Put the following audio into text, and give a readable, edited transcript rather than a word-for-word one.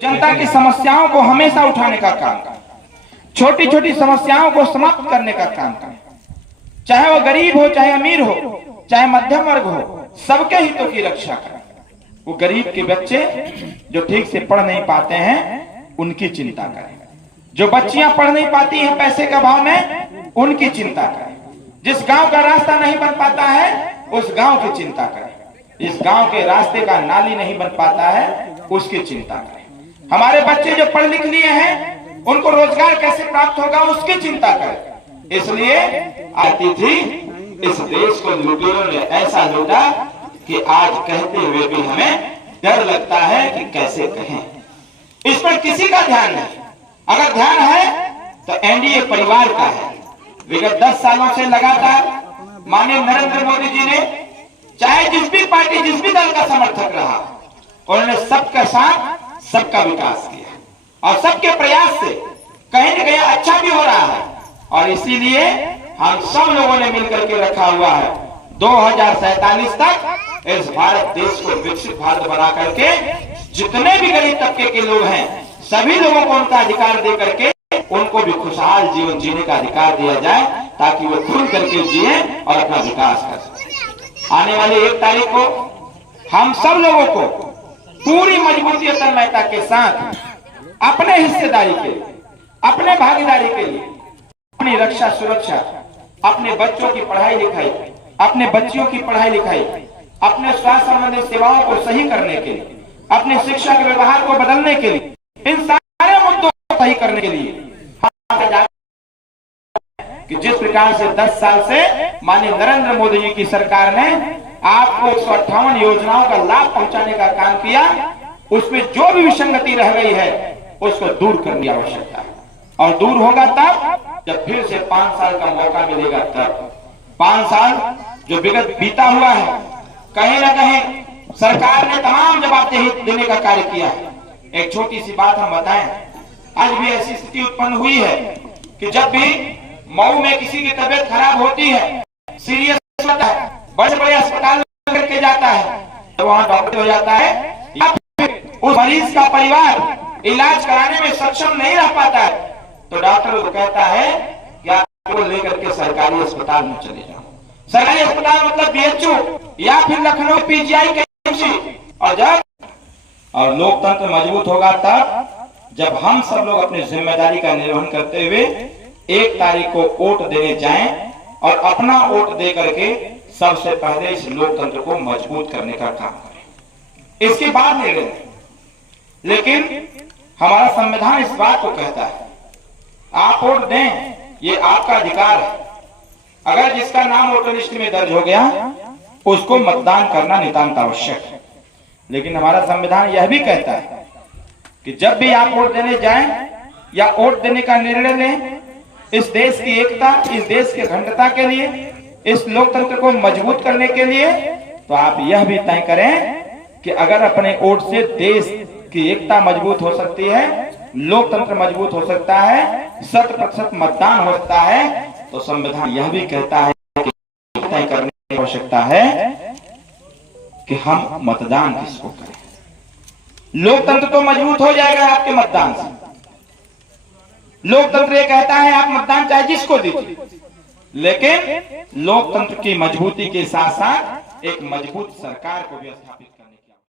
जनता की समस्याओं को हमेशा उठाने का काम करें, छोटी छोटी समस्याओं को समाप्त करने का काम करें, चाहे वो गरीब हो, चाहे अमीर हो, चाहे मध्यम वर्ग हो, सबके हितों की रक्षा करें। वो गरीब के बच्चे जो ठीक से पढ़ नहीं पाते हैं उनकी चिंता करें, जो बच्चियां पढ़ नहीं पाती हैं पैसे के अभाव में उनकी चिंता करें, जिस गांव का रास्ता नहीं बन पाता है उस गांव की चिंता करें, इस गांव के रास्ते का नाली नहीं बन पाता है उसकी चिंता करें, हमारे बच्चे जो पढ़ लिख लिए हैं उनको रोजगार कैसे प्राप्त होगा उसकी चिंता करें। इसलिए आती थी इस देश को लुटेरों ने ऐसा लूटा कि आज कहते हुए भी हमें डर लगता है कि कैसे कहें। इस पर किसी का ध्यान नहीं, अगर ध्यान है तो एनडीए परिवार का है। विगत 10 सालों से लगातार माननीय नरेंद्र मोदी जी ने चाहे जिस भी पार्टी जिस भी दल का समर्थक रहा उन्होंने सबका साथ सबका विकास किया और सबके प्रयास से कहीं न कहीं अच्छा भी हो रहा है। और इसीलिए हम सब लोगों ने मिलकर के रखा हुआ है 2047 तक इस भारत देश को विकसित भारत बना करके जितने भी गरीब तबके के लोग हैं सभी लोगों को उनका अधिकार दे करके उनको भी खुशहाल जीवन जीने का अधिकार दिया जाए ताकि वो खुल करके जिए और अपना विकास कर सके। आने वाली 1 तारीख को हम सब लोगों को पूरी मजबूती और तन्मयता के साथ अपने हिस्सेदारी के लिए, अपने भागीदारी के लिए, अपनी रक्षा सुरक्षा, अपने बच्चों की पढ़ाई लिखाई, अपने बच्चियों की पढ़ाई लिखाई, अपने स्वास्थ्य संबंधी सेवाओं को सही करने के लिए, अपने शिक्षा के व्यवहार को बदलने के लिए, इन सारे मुद्दों को सही करने के लिए कि जिस प्रकार से 10 साल से माननीय नरेंद्र मोदी जी की सरकार ने आपको 158 योजनाओं का लाभ पहुंचाने का काम किया, उसमें जो भी विसंगति रह गई है उसको दूर करने की आवश्यकता है। और दूर होगा तब जब फिर से 5 साल का मौका मिलेगा। तब 5 साल जो विगत बीता हुआ है कहीं ना कहीं सरकार ने तमाम जवाबदेही देने का कार्य किया है। एक छोटी सी बात हम बताएं, आज भी ऐसी स्थिति उत्पन्न हुई है कि जब भी मऊ में किसी की तबीयत खराब होती है, सीरियस होता है, बड़े बड़े अस्पताल में करके जाता है तो वहां डॉक्टर हो जाता है या फिर उस मरीज का परिवार इलाज कराने में सक्षम नहीं रह पाता है तो डॉक्टर को कहता है कि आप लेकर के सरकारी अस्पताल में चले जाओ। सरकारी अस्पताल मतलब बीएचयू या फिर लखनऊ पीजीआई केएमसी। और लोकतंत्र मजबूत होगा तब जब हम सब लोग अपनी जिम्मेदारी का निर्वहन करते हुए 1 तारीख को वोट देने जाएं और अपना वोट दे करके सबसे पहले इस लोकतंत्र को मजबूत करने का काम करें, इसके बाद निर्णय। लेकिन हमारा संविधान इस बात को कहता है आप वोट दें, ये आपका अधिकार है। अगर जिसका नाम वोटर लिस्ट में दर्ज हो गया उसको मतदान करना नितांत आवश्यक है। लेकिन हमारा संविधान यह भी कहता है कि जब भी आप वोट देने जाएं या वोट देने का निर्णय लें, इस देश की एकता, इस देश की अखंडता के लिए, इस लोकतंत्र को मजबूत करने के लिए तो आप यह भी तय करें कि अगर अपने वोट से देश की एकता मजबूत हो सकती है, लोकतंत्र मजबूत हो सकता है, 100% मतदान हो सकता है, तो संविधान यह भी कहता है कि तय करने की आवश्यकता है कि हम मतदान किसको करें। लोकतंत्र तो मजबूत हो जाएगा आपके मतदान से। लोकतंत्र ये कहता है आप मतदान चाहे जिसको दीजिए, लेकिन लोकतंत्र की मजबूती के साथ साथ एक मजबूत सरकार को भी